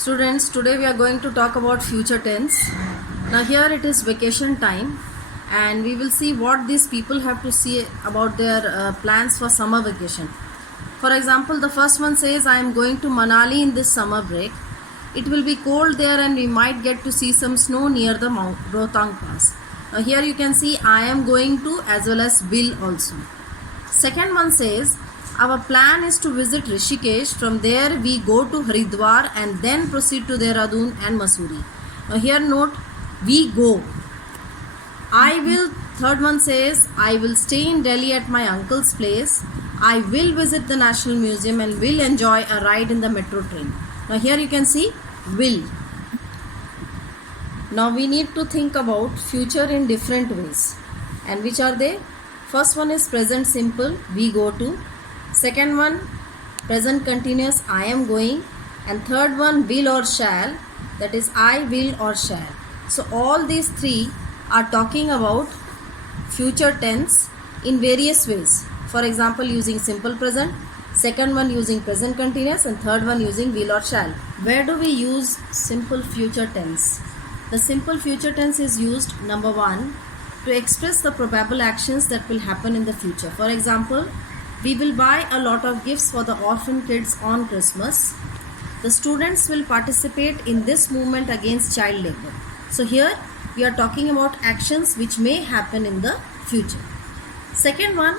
Students, today we are going to talk about future tense. Now here it is vacation time and we will see what these people have to see about their plans for summer vacation. For example, the first one says, I am going to Manali in this summer break. It will be cold there and we might get to see some snow near the Mount Rohtang Pass. Now here you can see I am going to as well as will also. Second one says, our plan is to visit Rishikesh. From there we go to Haridwar and then proceed to Dehradun and Mussoorie. Now here note, we go. I will, third one says, I will stay in Delhi at my uncle's place. I will visit the National Museum and will enjoy a ride in the metro train. Now here you can see will. Now we need to think about future in different ways. And which are they? First one is present simple, we go to. Second one, present continuous, I am going. And third one, will or shall, that is I will or shall. So all these three are talking about future tense in various ways. For example, using simple present, second one using present continuous, and third one using will or shall. Where do we use simple future tense? The simple future tense is used, number one, to express the probable actions that will happen in the future. For example, we will buy a lot of gifts for the orphan kids on Christmas. The students will participate in this movement against child labor. So here we are talking about actions which may happen in the future. Second one,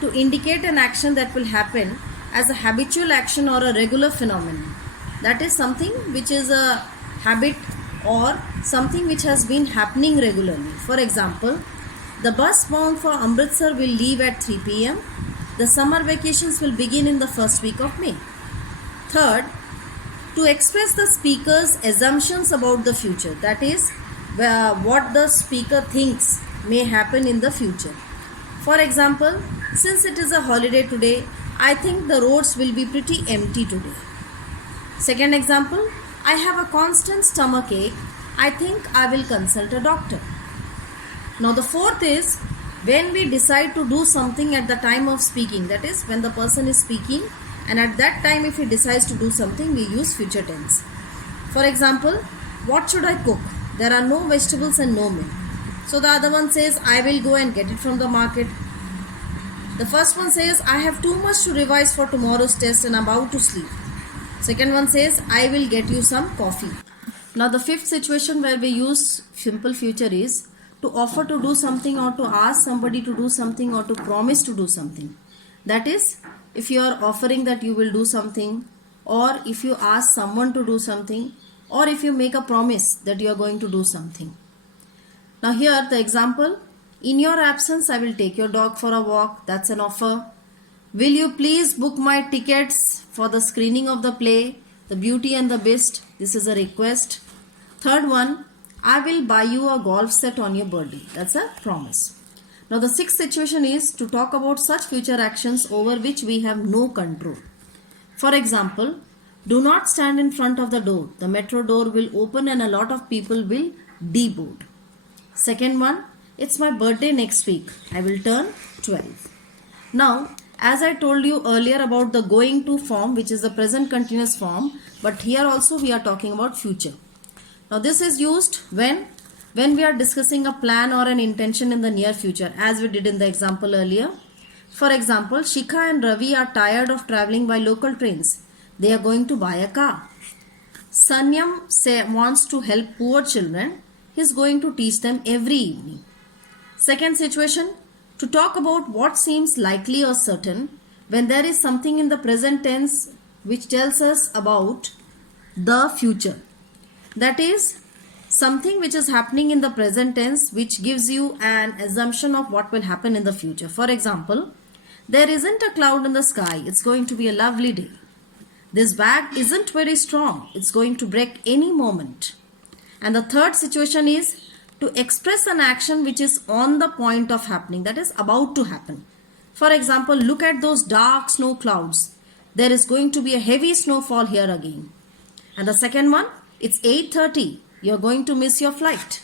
to indicate an action that will happen as a habitual action or a regular phenomenon. That is something which is a habit or something which has been happening regularly. For example, the bus bound for Amritsar will leave at 3 p.m. The summer vacations will begin in the first week of May. Third, to express the speaker's assumptions about the future. That is, what the speaker thinks may happen in the future. For example, since it is a holiday today, I think the roads will be pretty empty today. Second example, I have a constant stomach ache. I think I will consult a doctor. Now the fourth is, when we decide to do something at the time of speaking, that is when the person is speaking and at that time if he decides to do something, we use future tense. For example, what should I cook? There are no vegetables and no milk. So the other one says, I will go and get it from the market. The first one says, I have too much to revise for tomorrow's test and I'm about to sleep. Second one says, I will get you some coffee. Now the fifth situation where we use simple future is to offer to do something or to ask somebody to do something or to promise to do something. That is, if you are offering that you will do something, or if you ask someone to do something, or if you make a promise that you are going to do something. Now here the example, in your absence I will take your dog for a walk, that's an offer. Will you please book my tickets for the screening of the play, The Beauty and the Beast, this is a request. Third one, I will buy you a golf set on your birthday. That's a promise. Now the sixth situation is to talk about such future actions over which we have no control. For example, do not stand in front of the door. The metro door will open and a lot of people will deboard. Second one, it's my birthday next week. I will turn 12. Now, as I told you earlier about the going to form, which is the present continuous form, but here also we are talking about future. Now this is used when we are discussing a plan or an intention in the near future, as we did in the example earlier. For example, Shikha and Ravi are tired of traveling by local trains. They are going to buy a car. Sanyam wants to help poor children. He is going to teach them every evening. Second situation, to talk about what seems likely or certain when there is something in the present tense which tells us about the future. That is, something which is happening in the present tense which gives you an assumption of what will happen in the future. For example, there isn't a cloud in the sky. It's going to be a lovely day. This bag isn't very strong. It's going to break any moment. And the third situation is to express an action which is on the point of happening, that is about to happen. For example, look at those dark snow clouds. There is going to be a heavy snowfall here again. And the second one, it's 8:30. You're going to miss your flight.